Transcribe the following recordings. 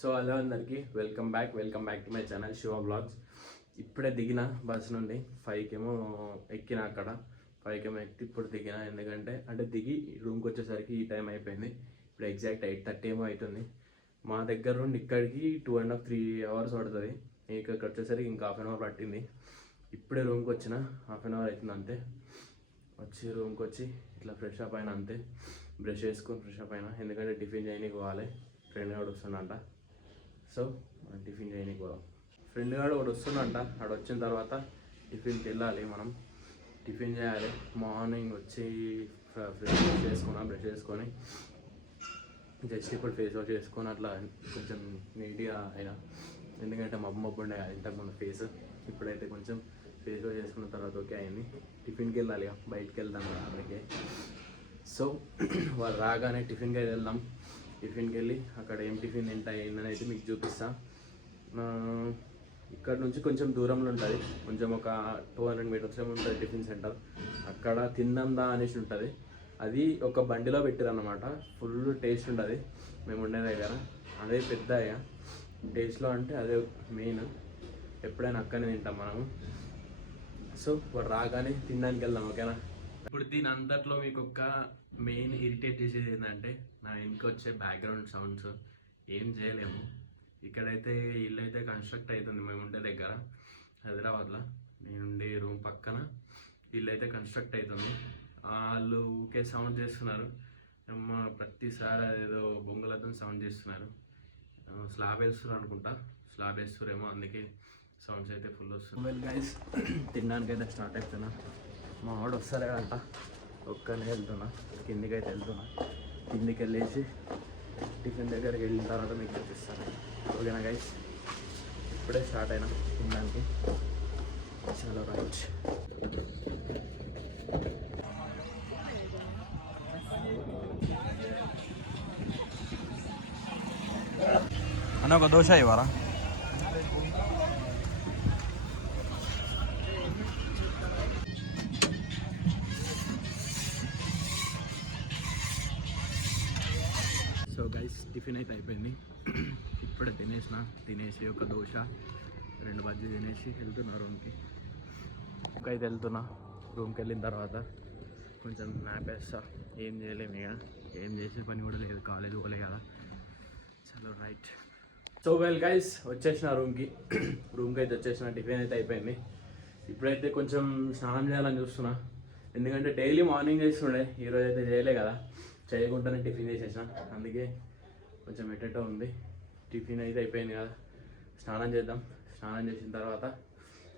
So hello అందరికీ welcome back to my channel Shiva blogs. ఇప్పుడే దిగిన బస్ నుండి 5కేమో ఎక్కిన, అక్కడ 5కేమో ఎక్కి ఇప్పుడు దిగిన. ఎందుకంటే దిగి రూమ్కి వచ్చేసరికి ఈ టైం అయిపోయింది. ఇప్పుడు ఎగ్జాక్ట్ 8:30 ఏమో అవుతుంది. మా దగ్గర నుండి ఇక్కడికి 2.5-3 hours పడుతుంది. ఇక్కడికి వచ్చేసరికి ఇంకా 1/2 hour పట్టింది. ఇప్పుడే రూమ్కి వచ్చిన 1/2 hour అవుతుంది అంతే. వచ్చి రూమ్కి వచ్చి ఇట్లా ఫ్రెష్ అప్ అయినా అంతే. బ్రష్ చేసుకొని ఫ్రెష్ అప్ అయినా, ఎందుకంటే టిఫిన్ చేయడానికి పోవాలి. ఫ్రెండ్ గాడు వస్తుందంట, సో మనం టిఫిన్ చేయడానికి పోదాం. ఫ్రెండ్ గాడు ఒకటి వస్తుందంట, అక్కడ వచ్చిన తర్వాత టిఫిన్కి వెళ్ళాలి. మనం టిఫిన్ చేయాలి. మార్నింగ్ వచ్చి బ్రష్ చేసుకొని జస్ట్ ఇప్పుడు ఫేస్ వాష్ చేసుకొని అట్లా కొంచెం నీట్గా అయినా. ఎందుకంటే మబ్బు ఉండే ఇంతకుముందు ఫేస్, ఇప్పుడైతే కొంచెం ఫేస్ వాష్ చేసుకున్న తర్వాత ఓకే అయింది. టిఫిన్కి వెళ్ళాలి, బయటికి వెళ్దాం కదా అందుకే. సో వాళ్ళు రాగానే టిఫిన్కి వెళ్దాం. టిఫిన్కి వెళ్ళి అక్కడ ఏం టిఫిన్ తింటాయి ఏంటని అయితే మీకు చూపిస్తా. ఇక్కడ నుంచి కొంచెం దూరంలో ఉంటుంది, కొంచెం ఒక 200 meters ఉంటుంది టిఫిన్ సెంటర్. అక్కడ తిందందా అనేసి ఉంటుంది. అది ఒక బండిలో పెట్టారన్నమాట. ఫుల్ టేస్ట్ ఉంటుంది మేము ఉండే దగ్గర. అదే పెద్ద టేస్ట్లో అంటే అదే మెయిన్. ఎప్పుడైనా అక్కడనే తింటాం మనము. సో వాడు రాగానే తినడానికి వెళ్దాం, ఓకేనా? ఇప్పుడు దీని అంతట్లో మీకు ఒక మెయిన్ ఇరిటేట్ చేసేది ఏంటంటే, నా వెనక వచ్చే బ్యాక్గ్రౌండ్ సౌండ్స్. ఏం చేయలేము. ఇక్కడైతే ఇల్లు అయితే కన్స్ట్రక్ట్ అవుతుంది మేము ఉండే దగ్గర, హైదరాబాద్లో. నేనుండే రూమ్ పక్కన ఇల్లు అయితే కన్స్ట్రక్ట్ అవుతుంది. వాళ్ళు ఊకే సౌండ్ చేస్తున్నారు. ప్రతిసారి అదేదో బొంగులతో సౌండ్ చేస్తున్నారు. స్లాబ్ వేస్తున్నారు అనుకుంటా, స్లాబ్ వేస్తారేమో, అందుకే సౌండ్స్ అయితే ఫుల్ వస్తుంది. వెల్ గైస్, తినడానికి అయితే స్టార్ట్ అవుతున్నా. మా వాడు వస్తారేడంట, ఒక్కనే వెళ్తున్నా. కిందికి అయితే వెళ్తున్నా. కిందికి వెళ్ళేసి టిఫిన్ దగ్గరికి వెళ్ళిన తర్వాత మీకు చూపిస్తాను, ఓకేనా గైస్? ఇప్పుడే స్టార్ట్ అయినా తినడానికి. చాలా రైట్. అన్న ఒక దోశ ఇవ్వరా? సో గైస్, టిఫిన్ అయితే అయిపోయింది. ఇప్పుడే తినేసి ఒక దోశ 2 బజ్జీ తినేసి వెళ్తున్నా రూమ్కి. అయితే వెళ్తున్నా. రూమ్కి వెళ్ళిన తర్వాత కొంచెం మ్యాప్ వేస్తా. ఏం చేయలేము ఇక, ఏం చేసే పని కూడా లేదు, కాలేజ్ పోలే కదా. చలో రైట్. సో వెల్ గైస్, వచ్చేసిన రూమ్కి అయితే వచ్చేసిన. టిఫిన్ అయితే అయిపోయింది. ఇప్పుడైతే కొంచెం స్నానం చేయాలని చూస్తున్నా. ఎందుకంటే డైలీ మార్నింగ్ చేస్తుండే, ఈరోజు అయితే చేయలే కదా. చేయకుండానే టిఫిన్ చేసేసిన, అందుకే కొంచెం ఎట్టేటో ఉంది. టిఫిన్ అయితే అయిపోయింది కదా, స్నానం చేద్దాం. స్నానం చేసిన తర్వాత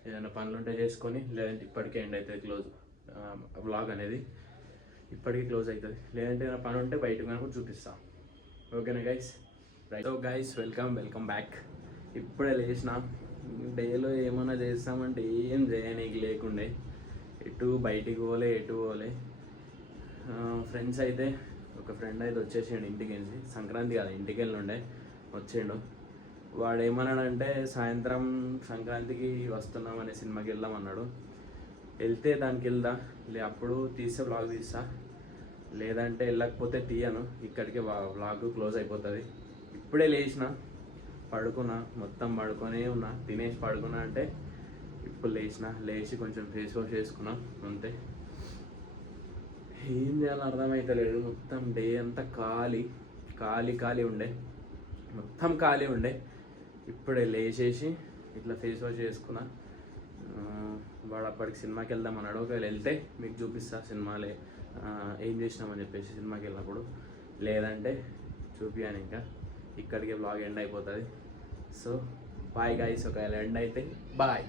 ఏదైనా పనులు ఉంటే చేసుకొని, లేదంటే ఇప్పటికే ఎండ్ అవుతుంది క్లోజ్. వ్లాగ్ అనేది ఇప్పటికీ క్లోజ్ అవుతుంది. లేదంటే ఏదైనా పని ఉంటే బయటకు కనుక చూపిస్తాం, ఓకేనా guys? Right. So guys, welcome back. ఇప్పుడే లేచిన. డేలో ఏమైనా చేస్తామంటే ఏం చేయనీకి లేకుండే, ఎటు బయటికి పోలే, ఎటు పోలే. ఫ్రెండ్స్ అయితే, ఒక ఫ్రెండ్ అయితే వచ్చేసిండు ఇంటికి వెళ్ళి. సంక్రాంతి కాదు, ఇంటికి వెళ్ళి ఉండే వచ్చిండు. వాడు ఏమన్నాడంటే, సాయంత్రం సంక్రాంతికి వస్తున్నామనే సినిమాకి వెళ్దాం అన్నాడు. వెళ్తే దానికి వెళ్దా, అప్పుడు తీస్తే వ్లాగ్ తీస్తా, లేదంటే వెళ్ళకపోతే తీయను. ఇక్కడికి వ్లాగ్ క్లోజ్ అయిపోతుంది. ఇప్పుడే లేచిన, పడుకున్నా, మొత్తం పడుకొనే ఉన్నా. తినేసి పడుకున్నా అంటే ఇప్పుడు లేచి కొంచెం ఫేస్ వాష్ చేసుకున్నా అంతే. ఏం చేయాలో అర్థమవుతలేదు. మొత్తం డే అంతా ఖాళీ ఉండే, మొత్తం ఖాళీ ఉండే. ఇప్పుడే లేచేసి ఇట్లా ఫేస్ వాష్ చేసుకున్నా. వాడు అప్పటికి సినిమాకి వెళ్దాం అన్నాడు. ఒకవేళ వెళ్తే మీకు చూపిస్తా సినిమాలే ఏం చేసినామని చెప్పేసి సినిమాకి వెళ్ళినప్పుడు. లేదంటే చూపియాను, ఇంకా ఇక్కడికే బ్లాగ్ ఎండ్ అయిపోతుంది. సో బాయ్ గైస్, ఒకవేళ ఎండ్ అయితే బాయ్.